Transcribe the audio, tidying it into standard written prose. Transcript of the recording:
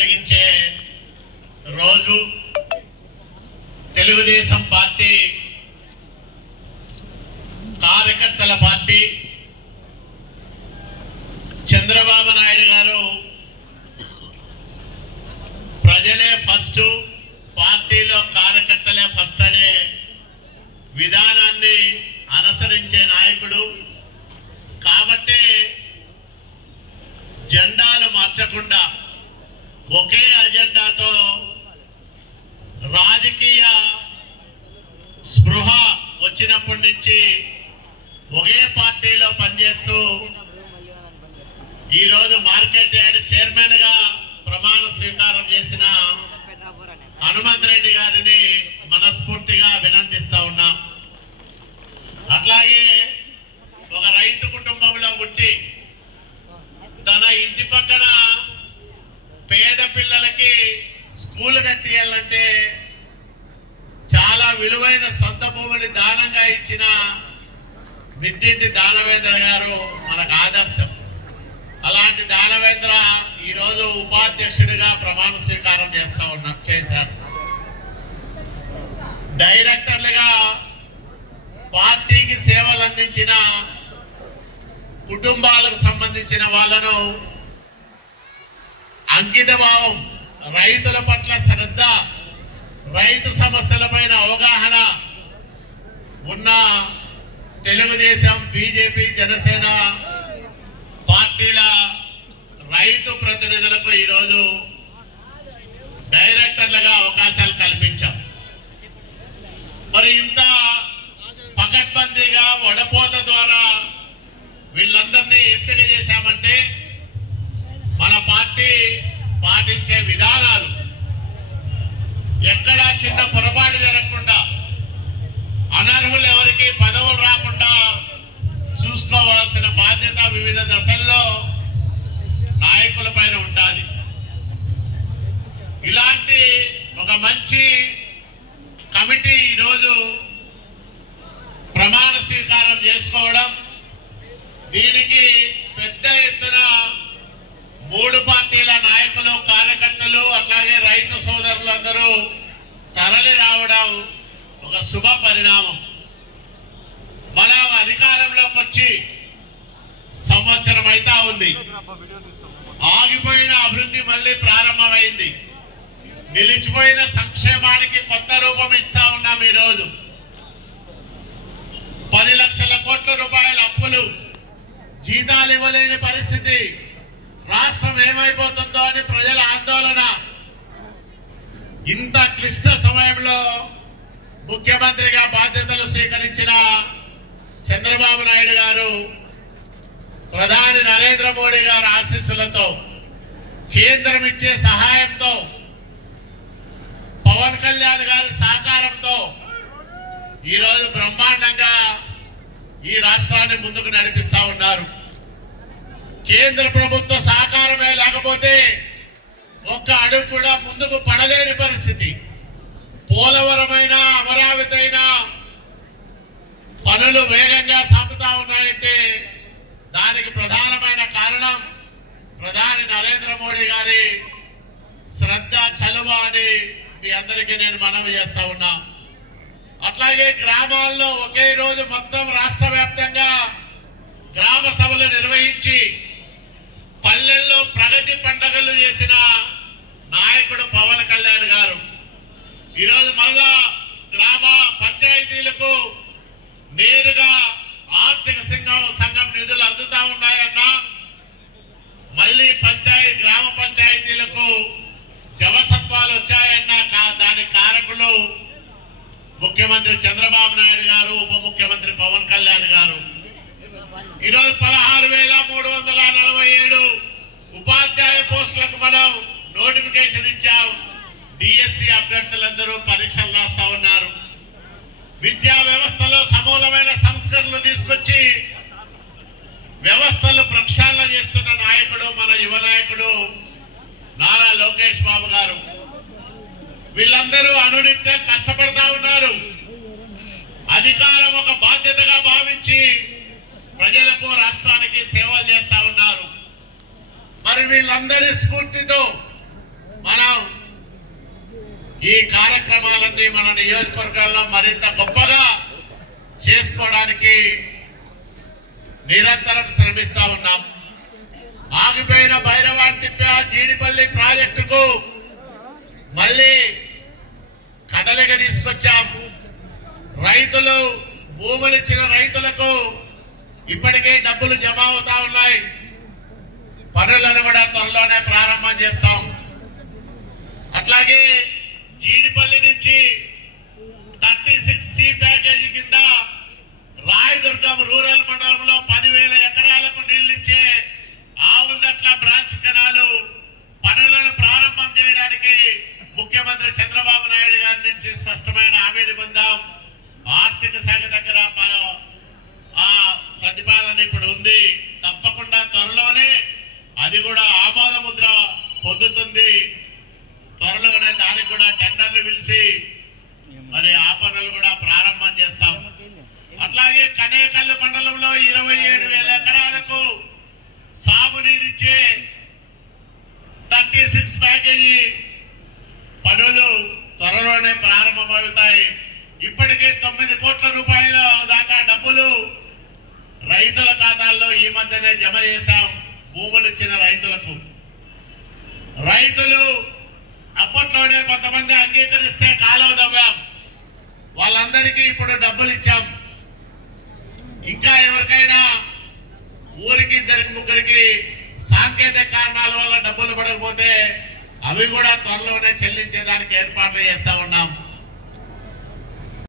కలిగించే రోజు. తెలుగుదేశం పార్టీ కార్యకర్తల పార్టీ. చంద్రబాబు నాయుడు గారు ప్రజలే ఫస్ట్, పార్టీలో కార్యకర్తలే ఫస్ట్ అనే విధానాన్ని అనుసరించే నాయకుడు. కాబట్టి జెండాలు మార్చకుండా ఒకే అజెండాతో రాజకీయ స్పృహ వచ్చినప్పటి నుంచి ఒకే పార్టీలో పనిచేస్తూ ఈరోజు మార్కెట్ యార్డ్ చైర్మన్ గా ప్రమాణ స్వీకారం చేసిన హనుమంత్ రెడ్డి గారిని మనస్ఫూర్తిగా అభినందిస్తా ఉన్నాం. అట్లాగే ఒక రైతు కుటుంబంలో పుట్టి తన ఇంటి పక్కన పేద పిల్లలకి స్కూల్ కట్టియాలంటే చాలా విలువైన సొంత భూమిని దానంగా ఇచ్చిన విద్యింటి దానవేంద్ర గారు మనకు ఆదర్శం. అలాంటి దానవేంద్ర ఈరోజు ఉపాధ్యక్షుడిగా ప్రమాణ స్వీకారం చేశారు. డైరెక్టర్లుగా పార్టీకి సేవలు అందించిన కుటుంబాలకు సంబంధించిన వాళ్ళను అంకిత భావం, రైతుల పట్ల శ్రద్ధ, రైతు సమస్యలపైన అవగాహన ఉన్న తెలుగుదేశం, బీజేపీ, జనసేన పార్టీల రైతు ప్రతినిధులకు ఈరోజు డైరెక్టర్లుగా అవకాశాలు కల్పించాం. మరి ఇంత పకడ్బందీగా వడపోత ద్వారా వీళ్ళందరినీ ఎంపిక చేశామంటే మన పార్టీ పాటించే విధానాలు ఎక్కడా చిన్న పొరపాటు జరగకుండా, అనర్హులు ఎవరికి పదవులు రాకుండా చూసుకోవాల్సిన బాధ్యత వివిధ దశల్లో నాయకుల పైన ఉంటుంది. ఇలాంటి ఒక మంచి కమిటీ ఈరోజు ప్రమాణ స్వీకారం చేసుకోవడం, దీనికి పెద్ద ఎత్తున 3 పార్టీల నాయకులు, కార్యకర్తలు, అట్లాగే రైతు సోదరులు అందరూ తరలి రావడం ఒక శుభ పరిణామం. మనం అధికారంలోకి వచ్చి సంవత్సరం అయితా ఉంది. ఆగిపోయిన అభివృద్ధి మళ్ళీ ప్రారంభమైంది. నిలిచిపోయిన సంక్షేమానికి కొత్త రూపం ఇస్తా ఉన్నాం. ఈరోజు 10 లక్షల కోట్ల రూపాయల అప్పులు, జీతాలు ఇవ్వలేని పరిస్థితి, రాష్ట్రం ఏమైపోతుందో అని ప్రజల ఆందోళన. ఇంత క్లిష్ట సమయంలో ముఖ్యమంత్రిగా బాధ్యతలు స్వీకరించిన చంద్రబాబు నాయుడు గారు, ప్రధాని నరేంద్ర మోడీ గారి ఆశీస్సులతో, కేంద్రం ఇచ్చే సహాయంతో, పవన్ కళ్యాణ్ గారి సహకారంతో ఈరోజు బ్రహ్మాండంగా ఈ రాష్ట్రాన్ని ముందుకు నడిపిస్తా ఉన్నారు. కేంద్ర ప్రభుత్వ సహకారమే లేకపోతే ఒక్క అడుగు కూడా ముందుకు పడలేని పరిస్థితి. పోలవరమైన, అమరావతి అయినా పనులు వేగంగా సాగుతా ఉన్నాయంటే దానికి ప్రధానమైన కారణం ప్రధాని నరేంద్ర మోడీ గారి శ్రద్ధ, చలువ అని మీ అందరికీ నేను మనవి చేస్తా ఉన్నా. అట్లాగే గ్రామాల్లో ఒకే రోజు మొత్తం రాష్ట్ర వ్యాప్తంగా గ్రామ సభలు నిర్వహించి పల్లెల్లో ప్రగతి పండుగలు చేసిన నాయకుడు పవన్ కళ్యాణ్ గారు. ఈరోజు మళ్ళా గ్రామ పంచాయతీలకు నేరుగా ఆర్థిక సంఘం నిధులు అందుతా ఉన్నాయన్నా, మళ్ళీ గ్రామ పంచాయతీలకు జవసత్వాలు వచ్చాయన్నా దానికి కారకులు ముఖ్యమంత్రి చంద్రబాబు నాయుడు గారు, ఉప ముఖ్యమంత్రి పవన్ కళ్యాణ్ గారు. ఈరోజు 16,347 ఉపాధ్యాయ పోస్టులకు మనం నోటిఫికేషన్ ఇచ్చాం. డిఎస్సి అభ్యర్థులందరూ పరీక్షలు రాస్తా ఉన్నారు. విద్యా వ్యవస్థలో సమూలమైన సంస్కరణలు తీసుకొచ్చి వ్యవస్థలు ప్రక్షాళన చేస్తున్న నాయకుడు మన యువ నాయకుడు నారా లోకేష్ బాబు గారు. వీళ్ళందరూ అనునిత్యం కష్టపడతా ఉన్నారు. అధికారం ఒక బాధ్యతగా భావించి ప్రజలకు, రాష్ట్రానికి సేవలు చేస్తా ఉన్నారు. మరి వీళ్ళందరి స్ఫూర్తితో ఈ కార్యక్రమాలన్నీ మన నియోజకవర్గంలో మరింత గొప్పగా చేసుకోవడానికి నిరంతరం శ్రమిస్తా ఉన్నాం. ఆగిపోయిన భైరవాంతిప్ప జీడిపల్లి ప్రాజెక్టుకు మళ్ళీ కదలిక తీసుకొచ్చాం. రైతులు భూములు ఇచ్చిన రైతులకు ఇప్పటికే డబ్బులు జమ అవుతా ఉన్నాయి. పనులను కూడా త్వరలోనే ప్రారంభం చేస్తాం. అట్లాగే జీడిపల్లి నుంచి 36C ప్యాకేజీ కింద రాయదుర్గం రూరల్ మండలంలో 10,000 ఎకరాలకు నీళ్లిచ్చే ఆవులదట్ల బ్రాంచ్ కెనాలు పనులను ప్రారంభం చేయడానికి ముఖ్యమంత్రి చంద్రబాబు నాయుడు గారి నుంచి స్పష్టమైన హామీని పొందాం. ఆర్థిక శాఖ దగ్గర ఆ ప్రతిపాదన ఇప్పుడు ఉంది. తప్పకుండా త్వరలోనే అది కూడా ఆమోద ముద్ర పొందుతుంది. త్వరలోనే దానికి కూడా టెండర్లు పిలిచి మరి ఆ పనులు కూడా ప్రారంభం చేస్తాం. అట్లాగే కనేకల్లు మండలంలో 27,000 ఎకరాలకు సాగునీరిచ్చే 36 ప్యాకేజీ పనులు త్వరలోనే ప్రారంభమవుతాయి. ఇప్పటికే 9 కోట్ల రూపాయల దాకా డబ్బులు రైతుల ఖాతాల్లో ఈ మధ్యనే జమ చేశాం. భూములు ఇచ్చిన రైతులకు రైతులు అప్పట్లోనే కొంతమంది అంగీకరిస్తే కాలువ తవ్వాం. వాళ్ళందరికీ ఇప్పుడు డబ్బులు ఇచ్చాం. ఇంకా ఎవరికైనా ఊరికి 2-3 సాంకేతిక కారణాల వల్ల డబ్బులు పడకపోతే అవి కూడా త్వరలోనే చెల్లించేదానికి ఏర్పాట్లు చేస్తా ఉన్నాం.